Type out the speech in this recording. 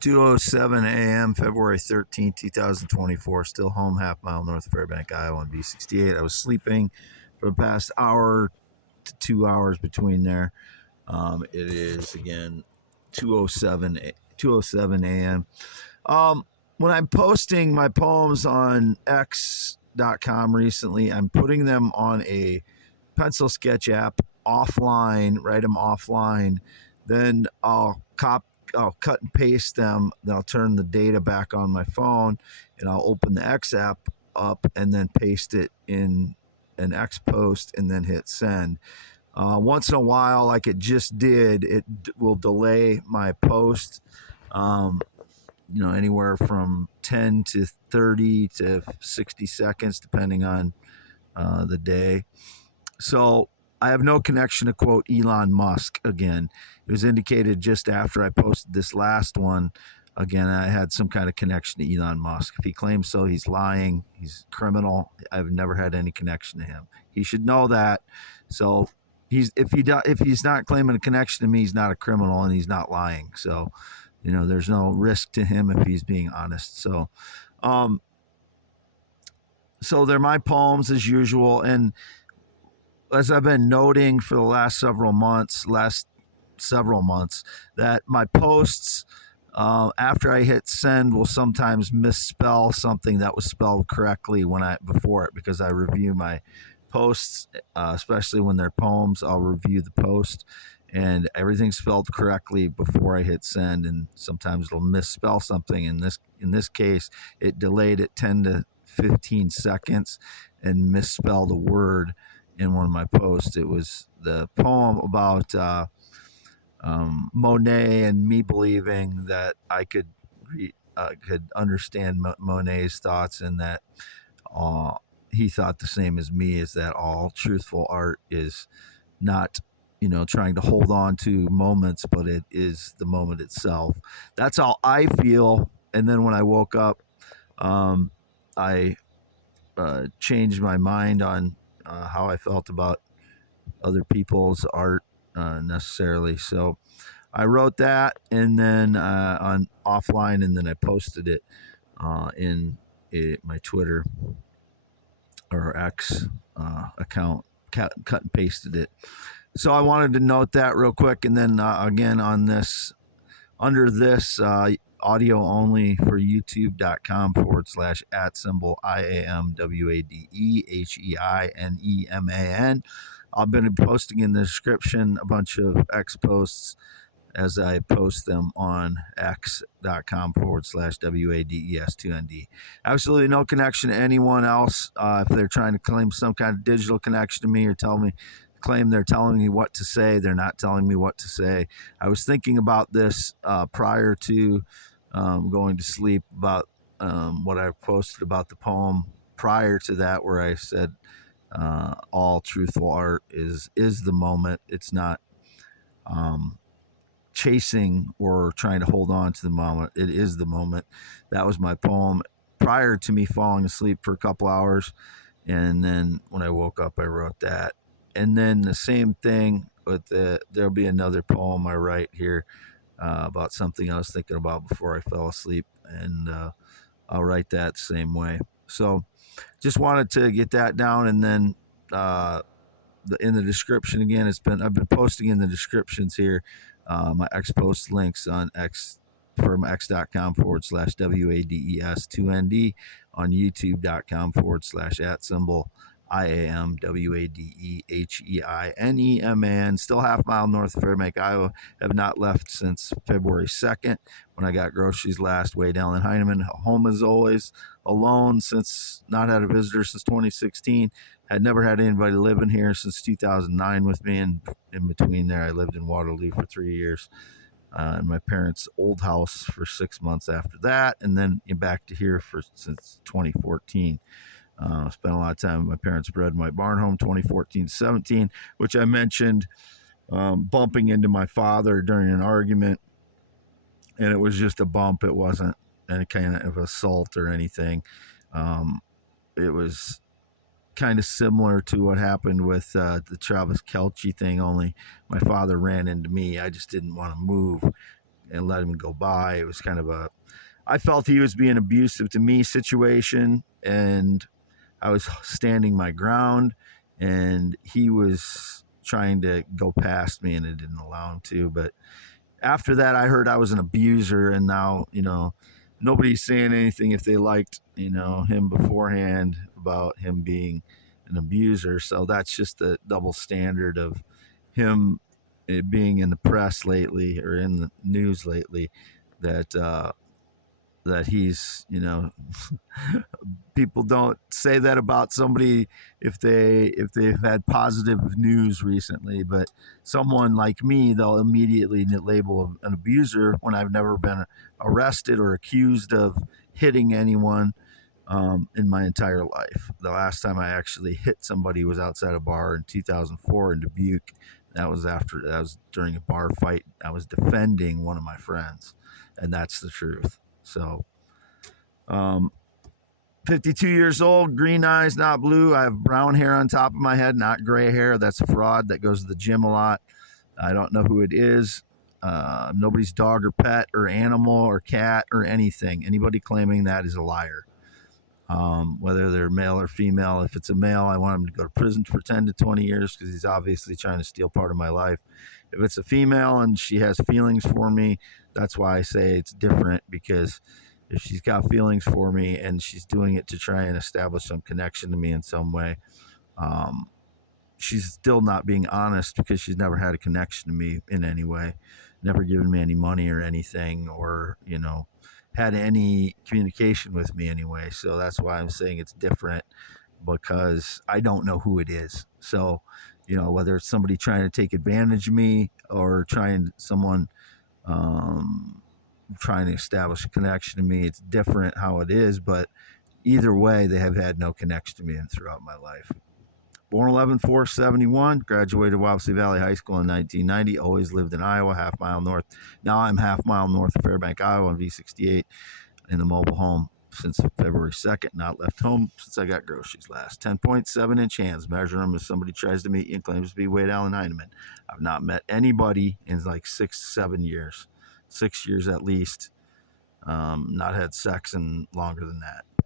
2:07 a.m., February 13th, 2024. Still home, half mile north of Fairbank, Iowa, on B68. I was sleeping for the past hour to 2 hours between there. It is, again, 2:07 a.m. When I'm posting my poems on X.com recently, I'm putting them on a pencil sketch app offline, write them offline. Then I'll cut and paste them. Then I'll turn the data back on my phone, and I'll open the X app up and then paste it in an X post and then hit send. Once in a while, like it just did, it will delay my post. Anywhere from 10 to 30 to 60 seconds, depending on the day. So I have no connection to, quote, Elon Musk again. It was indicated just after I posted this last one. Again, I had some kind of connection to Elon Musk. If he claims so, he's lying. He's criminal. I've never had any connection to him. He should know that. So if he's not claiming a connection to me, he's not a criminal and he's not lying. So, there's no risk to him if he's being honest. So they're my poems as usual. And as I've been noting for the last several months, that my posts, after I hit send, will sometimes misspell something that was spelled correctly before it, because I review my posts, especially when they're poems. I'll review the post, and everything's spelled correctly before I hit send, and sometimes it'll misspell something. In this case, it delayed it 10 to 15 seconds and misspelled a word in one of my posts. It was the poem about Monet and me believing that I could understand Monet's thoughts, and that he thought the same as me, is that all truthful art is not trying to hold on to moments, but it is the moment itself. That's how I feel. And then when I woke up, I changed my mind on how I felt about other people's art necessarily. So I wrote that, and then on offline, and then I posted it in my Twitter or X account, cut and pasted it. So I wanted to note that real quick. And then again, on this, under this, audio only for youtube.com /IAMWADEHEINEMAN. I've been posting in the description a bunch of X posts as I post them on x.com /WADES2ND. Absolutely no connection to anyone else. If they're trying to claim some kind of digital connection to me or claim they're telling me what to say, they're not telling me what to say. I was thinking about this prior to going to sleep, about what I posted about the poem prior to that, where I said all truthful art is the moment. It's not chasing or trying to hold on to the moment. It is the moment. That was my poem prior to me falling asleep for a couple hours. And then when I woke up, I wrote that. And then the same thing with there'll be another poem I write here about something I was thinking about before I fell asleep. And I'll write that the same way. So just wanted to get that down. And then in the description, again, I've been posting in the descriptions here my X post links on X, from x.com /WADES2ND, on youtube.com /IAMWADEHEINEMAN. Still half mile north of Fairbank, Iowa. Have not left since February 2nd when I got groceries last, way down in Heinemann. Home as always, alone, since not had a visitor since 2016. Had never had anybody living here since 2009 with me, and in between there I lived in Waterloo for 3 years, in my parents' old house for 6 months after that, and then back to here since 2014. Spent a lot of time with my parents' Bread and White Barn home, 2014-17, which I mentioned bumping into my father during an argument, and it was just a bump. It wasn't any kind of assault or anything. It was kind of similar to what happened with the Travis Kelce thing, only my father ran into me. I just didn't want to move. and let him go by. It was kind of I felt he was being abusive to me situation, and I was standing my ground, and he was trying to go past me, and it didn't allow him to. But after that, I heard I was an abuser, and now, nobody's saying anything if they liked, him beforehand about him being an abuser. So that's just the double standard of him being in the press lately or in the news lately, that that he's, people don't say that about somebody if they've had positive news recently, but someone like me, they'll immediately label an abuser when I've never been arrested or accused of hitting anyone in my entire life. The last time I actually hit somebody was outside a bar in 2004 in Dubuque. That was during a bar fight. I was defending one of my friends, and that's the truth. So, um, 52 years old, green eyes, not blue. I have brown hair on top of my head, not gray hair. That's a fraud that goes to the gym a lot. I don't know who it is. Nobody's dog or pet or animal or cat or anything. Anybody claiming that is a liar. Whether they're male or female. If it's a male, I want him to go to prison for 10 to 20 years because he's obviously trying to steal part of my life. If it's a female and she has feelings for me, that's why I say it's different, because if she's got feelings for me and she's doing it to try and establish some connection to me in some way, um, she's still not being honest, because she's never had a connection to me in any way, never given me any money or anything, or, had any communication with me anyway. So that's why I'm saying it's different, because I don't know who it is. So, whether it's somebody trying to take advantage of me or someone trying to establish a connection to me, it's different how it is. But either way, they have had no connection to me throughout my life. Born 11/4/71, graduated Wapsie Valley High School in 1990. Always lived in Iowa, half mile north. Now I'm half mile north of Fairbank, Iowa, on V68 in the mobile home since February 2nd. Not left home since I got groceries last. 10.7-inch hands. Measure them if somebody tries to meet you and claims to be Wade Allen Heineman. I've not met anybody in like 6-7 years. 6 years at least. Not had sex in longer than that.